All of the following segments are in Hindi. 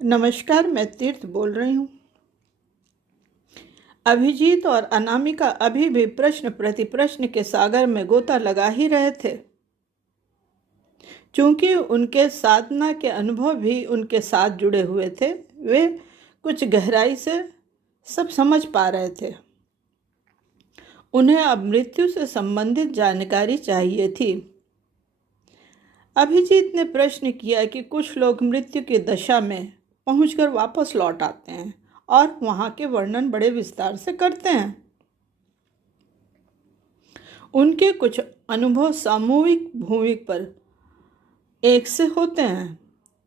नमस्कार, मैं तीर्थ बोल रही हूँ। अभिजीत और अनामिका अभी भी प्रश्न प्रतिप्रश्न के सागर में गोता लगा ही रहे थे। चूंकि उनके साधना के अनुभव भी उनके साथ जुड़े हुए थे, वे कुछ गहराई से सब समझ पा रहे थे। उन्हें अब मृत्यु से संबंधित जानकारी चाहिए थी। अभिजीत ने प्रश्न किया कि कुछ लोग मृत्यु की दशा में पहुंचकर वापस लौट आते हैं और वहां के वर्णन बड़े विस्तार से करते हैं। उनके कुछ अनुभव सामूहिक भूमि पर एक से होते हैं,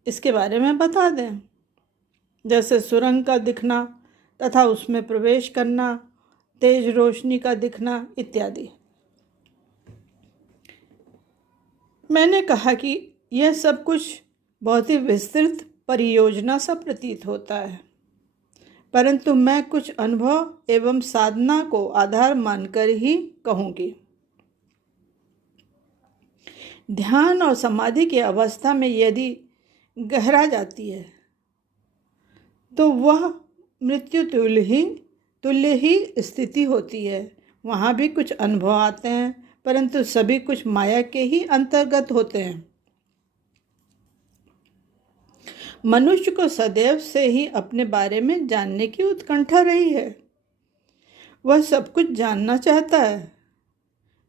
इसके बारे में बता दें। जैसे सुरंग का दिखना तथा उसमें प्रवेश करना, तेज रोशनी का दिखना इत्यादि। मैंने कहा कि यह सब कुछ बहुत ही विस्तृत परियोजना सा प्रतीत होता है, परंतु मैं कुछ अनुभव एवं साधना को आधार मानकर ही कहूँगी। ध्यान और समाधि की अवस्था में यदि गहरा जाती है तो वह मृत्यु तुल्य ही स्थिति होती है। वहाँ भी कुछ अनुभव आते हैं, परंतु सभी कुछ माया के ही अंतर्गत होते हैं। मनुष्य को सदैव से ही अपने बारे में जानने की उत्कंठा रही है। वह सब कुछ जानना चाहता है,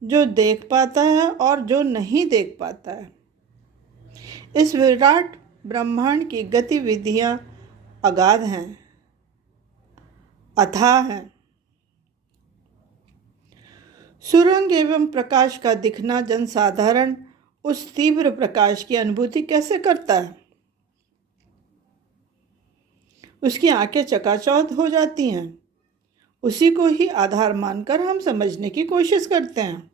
जो देख पाता है और जो नहीं देख पाता है। इस विराट ब्रह्मांड की गतिविधियां अगाध हैं, अथाह हैं। सुरंग एवं प्रकाश का दिखना जनसाधारण उस तीव्र प्रकाश की अनुभूति कैसे करता है? उसकी आंखें चकाचौंध हो जाती हैं। उसी को ही आधार मानकर हम समझने की कोशिश करते हैं।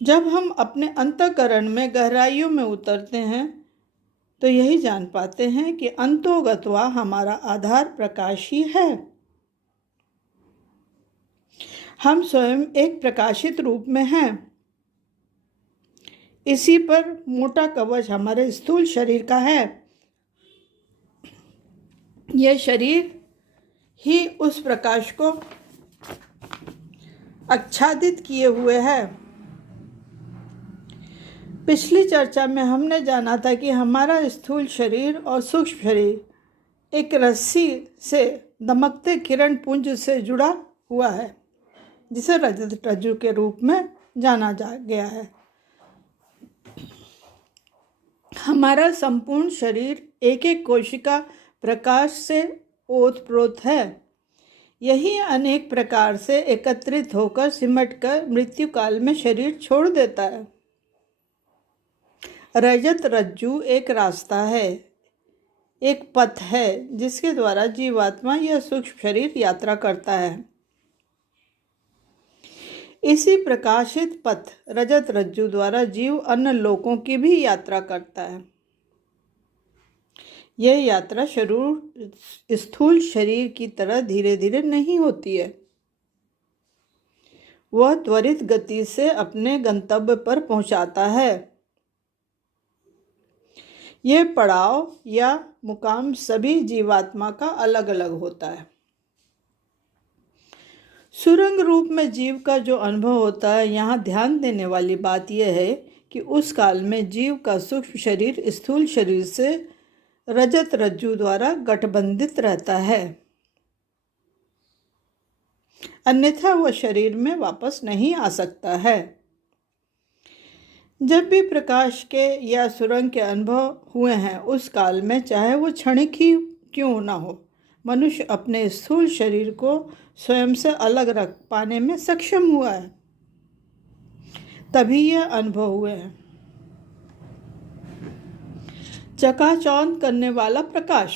जब हम अपने अंतःकरण में गहराइयों में उतरते हैं तो यही जान पाते हैं कि अंतोगत्वा हमारा आधार प्रकाश ही है। हम स्वयं एक प्रकाशित रूप में हैं। इसी पर मोटा कवच हमारे स्थूल शरीर का है। यह शरीर ही उस प्रकाश को आच्छादित किए हुए है। पिछली चर्चा में हमने जाना था कि हमारा स्थूल शरीर और सूक्ष्म शरीर एक रस्सी से दमकते किरण पुंज से जुड़ा हुआ है, जिसे रजत रज्जु के रूप में जाना जा गया है। हमारा संपूर्ण शरीर एक एक कोशिका प्रकाश से ओतप्रोत है। यही अनेक प्रकार से एकत्रित होकर सिमटकर मृत्यु काल में शरीर छोड़ देता है। रजत रज्जु एक रास्ता है, एक पथ है, जिसके द्वारा जीवात्मा यह सूक्ष्म शरीर यात्रा करता है। इसी प्रकाशित पथ रजत रज्जु द्वारा जीव अन्य लोकों की भी यात्रा करता है। यह यात्रा स्थूल शरीर की तरह धीरे धीरे नहीं होती है। वह त्वरित गति से अपने गंतव्य पर पहुंचाता है। यह पड़ाव या मुकाम सभी जीवात्मा का अलग अलग होता है। सुरंग रूप में जीव का जो अनुभव होता है, यहाँ ध्यान देने वाली बात यह है कि उस काल में जीव का सूक्ष्म शरीर स्थूल शरीर से रजत रज्जु द्वारा गठबंधित रहता है, अन्यथा वह शरीर में वापस नहीं आ सकता है। जब भी प्रकाश के या सुरंग के अनुभव हुए हैं, उस काल में चाहे वो क्षणिक ही क्यों ना हो, मनुष्य अपने स्थूल शरीर को स्वयं से अलग रख पाने में सक्षम हुआ है, तभी यह अनुभव हुए हैं। चकाचौंध करने वाला प्रकाश,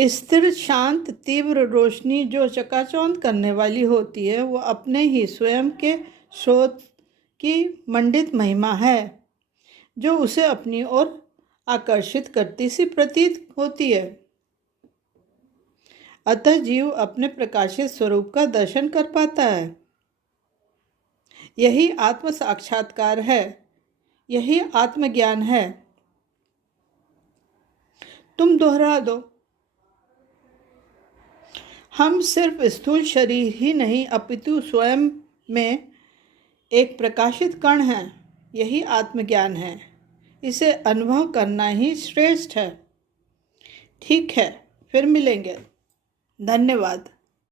स्थिर शांत तीव्र रोशनी जो चकाचौंध करने वाली होती है, वो अपने ही स्वयं के स्रोत की मंडित महिमा है, जो उसे अपनी ओर आकर्षित करती सी प्रतीत होती है। अतः जीव अपने प्रकाशित स्वरूप का दर्शन कर पाता है। यही आत्म साक्षात्कार है। यही आत्मज्ञान है। तुम दोहरा दो। हम सिर्फ स्थूल शरीर ही नहीं अपितु स्वयं में एक प्रकाशित कण हैं। यही आत्मज्ञान है। इसे अनुभव करना ही श्रेष्ठ है। ठीक है, फिर मिलेंगे। धन्यवाद।